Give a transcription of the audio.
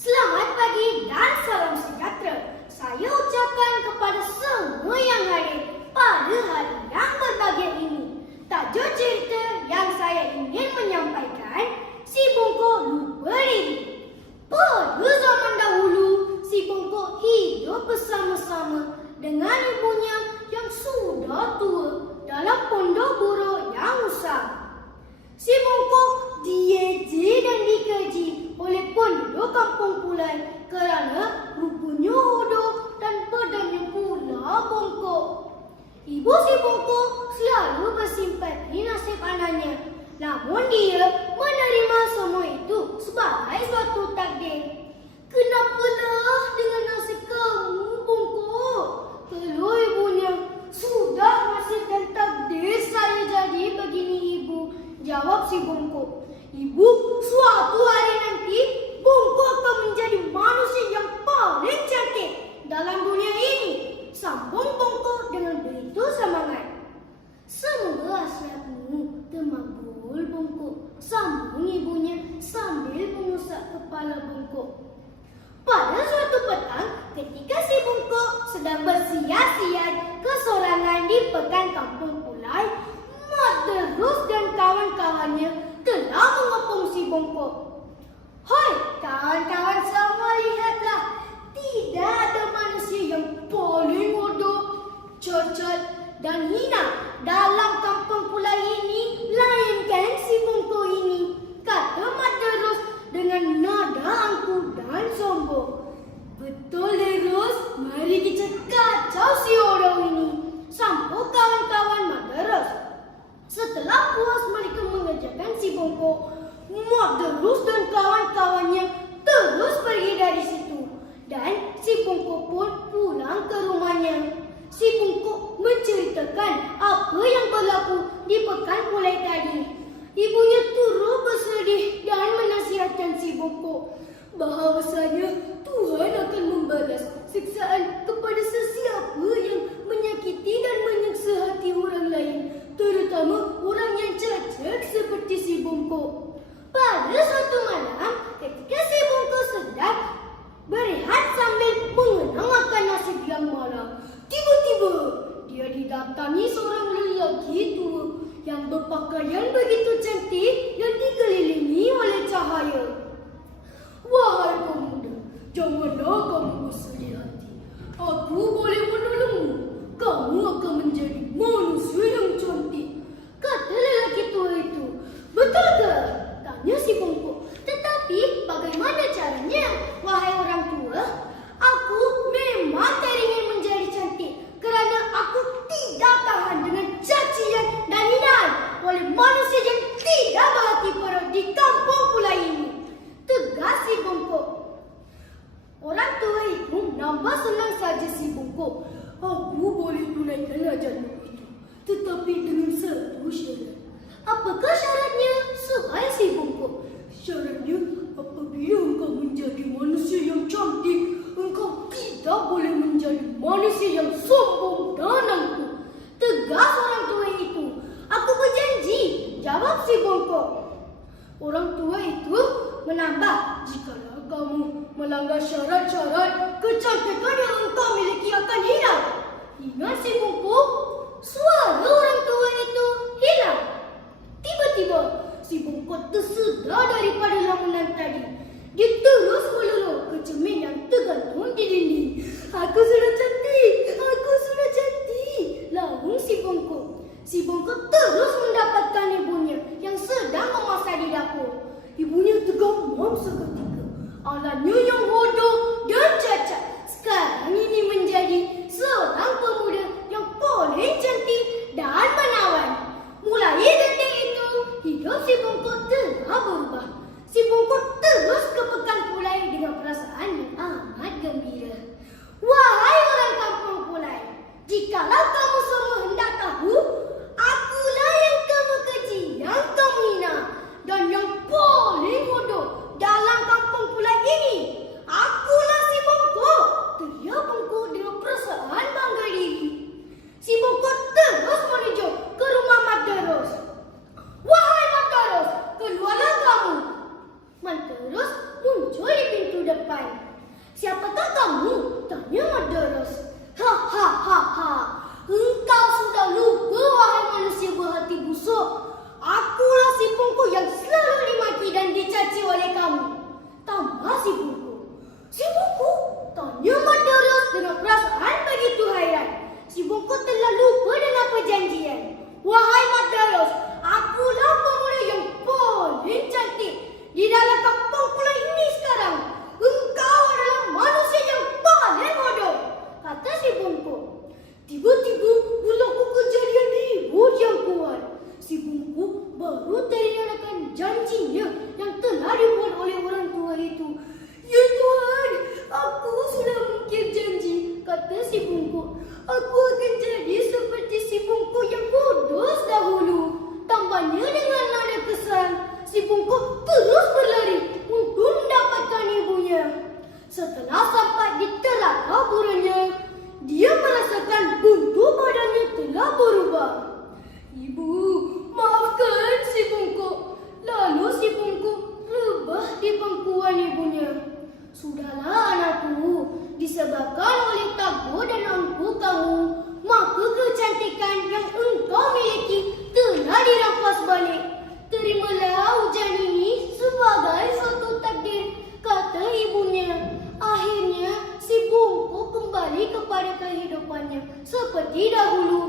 Selamat pagi dan salam sejahtera. Saya ucapkan kepada semua yang hadir pada hari yang berbahagia ini. Tajuk cerita yang saya ingin menyampaikan Bosi Boko selalu bersimpan di nasib anaknya. Namun dia menerima semua itu sebagai suatu takdir. Kenapa dah? kepala bungkuk. Pada suatu petang, ketika si bungkuk sedang bersiar-siar kesorangan di pekan kampung pulai, Mak Terus dan kawan-kawannya telah mengepung si bungkuk. bersyarat. Apakah syaratnya? Sehai si bungkuk. Syaratnya, apabila engkau menjadi manusia yang cantik, engkau tidak boleh menjadi manusia yang sombong dan angku. Tegas orang tua itu. Aku berjanji, jawab si bungkuk. Orang tua itu menambah, jika kamu melanggar syarat-syarat, kecantikan yang engkau miliki akan hilang. Ingat si bungkuk, suara orang sudah dari pada lamunan tadi. Gitu terus melulu ke cermin yang tergantung di dinding. Aku sudah cantik, aku sudah cantik. Lalu si bongkok, si bongkok terus mendapatkan ibunya yang sedang memasak di dapur. Ibunya tegak mom seketika. Alah nyonya bodoh, depan. Siapakah kamu? Tanya Madaras. Ha ha ha ha. Engkau sudah lupa wahai manusia berhati busuk. Akulah si Pungku yang selalu dimaki dan dicaci oleh kamu. Tambah si Pungku. Si Pungku? Tanya Madaras dengan perasaan begitu hairan. Si Bungku telah lupa dengan perjanjian. Wahai Madaros, akulah pemuda yang paling cantik di dalam kampung pulau ini sekarang. Engkau adalah manusia yang paling bodoh, kata si Bungku. Tiba-tiba berlaku kejadian ribut yang kuat. Baru teringat akan janjinya yang telah dibuat oleh orang tua itu. Ya Tuhan, aku sudah mungkir janji, kata si Bungku. Aku akan jadi seperti si Bungku yang bodoh dahulu. Tambahnya dengan nada kesal, si Bungku terus berlari untuk mendapatkan ibunya. Setelah sampai di telaga buranya, dia merasakan bentuk badannya telah berubah. Ibu, maafkan si Bungku. Lalu si Bungku rebah di pangkuan ibunya. Sudahlah anakku, disebabkan oleh tabu dan angku kamu, maka kecantikan yang engkau miliki telah dirampas balik. Terimalah hujan ini sebagai suatu takdir, kata ibunya. Akhirnya, si bungku kembali kepada kehidupannya seperti dahulu